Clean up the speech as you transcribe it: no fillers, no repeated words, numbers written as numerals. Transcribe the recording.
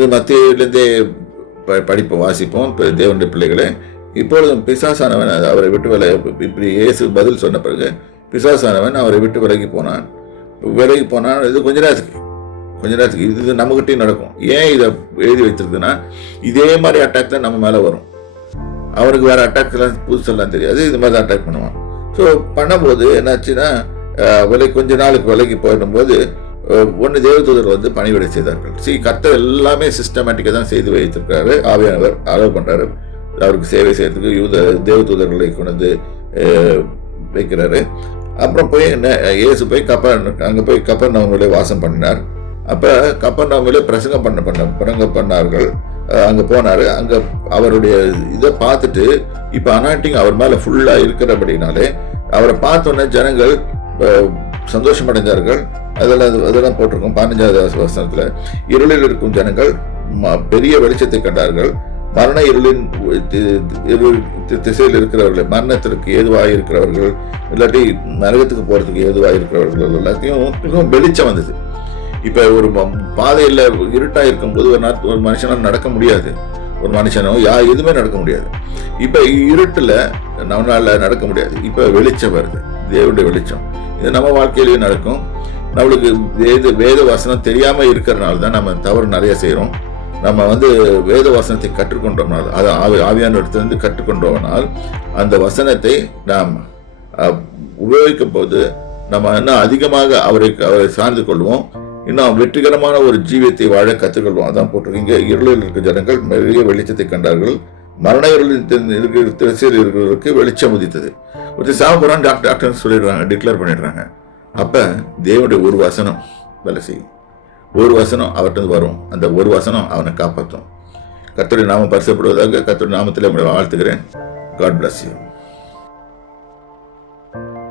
இது மத்தியிலிருந்தே படிப்பு வாசிப்போம். இப்போ தேவனுடைய பிள்ளைகளே, இப்பொழுதும் பிசாசானவன் அவரை விட்டு இப்படி இயேசு பதில் சொன்ன பிறகு பிசாசானவன் அவரை விட்டு விலகி போனான். இது கொஞ்ச நேரத்துக்கு இது நம்மகிட்டையும் நடக்கும். ஏன் இதை எழுதி வச்சிருக்குன்னா, இதே மாதிரி அட்டாக் தான் நம்ம மேலே வரும். அவனுக்கு வேற அட்டாக் எல்லாம் புதுசெல்லாம் தெரியாது, இது மாதிரி தான் அட்டாக் பண்ணுவான். ஸோ பண்ணும்போது என்னாச்சுன்னா, கொஞ்ச நாளுக்கு விலைக்கு போயிடும்போது ஒன்று தேவதூதர் பணிவிடை செய்தார்கள். கர்த்தர் எல்லாமே சிஸ்டமேட்டிக்காக தான் செய்து வைத்திருக்கிறாரு. ஆவியானவர் அலோவ் பண்ணுறாரு அவருக்கு சேவை செய்யறதுக்கு. தேவதூதர்களை கொண்டு வைக்கிறாரு. அப்புறம் போய் இயேசு போய் அங்கே போய் கப்பர்நகூமிலே வாசம் பண்ணினார். அப்போ கப்பர்நகூமிலே பிரசங்கம் பண்ணார்கள். அங்கே போனார். அங்கே அவருடைய இதை பார்த்துட்டு இப்போ அனாயிண்டிங் அவர் மேலே ஃபுல்லாக இருக்கிறபடினாலே அவரை பார்த்தோன்னே ஜனங்கள் சந்தோஷமடைந்தார்கள். அதெல்லாம் போட்டிருக்கோம் 15வது வசனத்தில். இருளில் இருக்கும் ஜனங்கள் பெரிய வெளிச்சத்தை கண்டார்கள். மரண இருளின் திசையில் இருக்கிறவர்கள், மரணத்திற்கு ஏதுவாக இருக்கிறவர்கள், இல்லாட்டி நரகத்துக்கு போறதுக்கு ஏதுவாக இருக்கிறவர்கள் எல்லாத்தையும் வெளிச்சம் வந்தது. இப்ப ஒரு பாதையில் இருட்டா இருக்கும்போது ஒரு மனுஷனால நடக்க முடியாது. ஒரு மனுஷனோ எதுவுமே நடக்க முடியாது. இப்ப இருட்டுல நம்மளால நடக்க முடியாது. இப்ப வெளிச்சம் வருது, தேவனுடைய வெளிச்சம். இது நம்ம வாழ்க்கையிலேயே நடக்கும். நம்மளுக்கு வேத வசனம் தெரியாம இருக்கிறதுனால தான் நம்ம தவறு நிறைய செய்யறோம். நம்ம வேத வசனத்தை கற்றுக்கொண்டோம்னால், அதை ஆவியான இடத்துல கற்றுக்கொண்டோம்னால், அந்த வசனத்தை நாம் உபயோகிக்கும் போது நம்ம இன்னும் அதிகமாக அவரை சார்ந்து கொள்வோம். இன்னும் வெற்றிகரமான ஒரு ஜீவியத்தை வாழ கற்றுக்கொள்வோம். அதான் போட்டிருக்கீங்க. இருளில் இருக்கிற ஜனங்கள் பெரிய வெளிச்சத்தை கண்டார்கள். மரண இருளில் திசையில் இருக்கிறவர்களுக்கு வெளிச்சம் உதித்தது. ஒரு சாப்பிட்றான் டாக்டர் சொல்லிடுறாங்க, டிக்ளேர் பண்ணிடுறாங்க. அப்ப தேவனுடைய ஒரு வசனம் வேலை செய்யும். ஒரு வசனம் அவர்கிட்ட வரும். அந்த ஒரு வசனம் அவனை காப்பாற்றும். கர்த்தருடைய நாமம் பரிசுப்படுவதாக கர்த்தருடைய நாமத்தில் வாழ்த்துகிறேன். God bless you.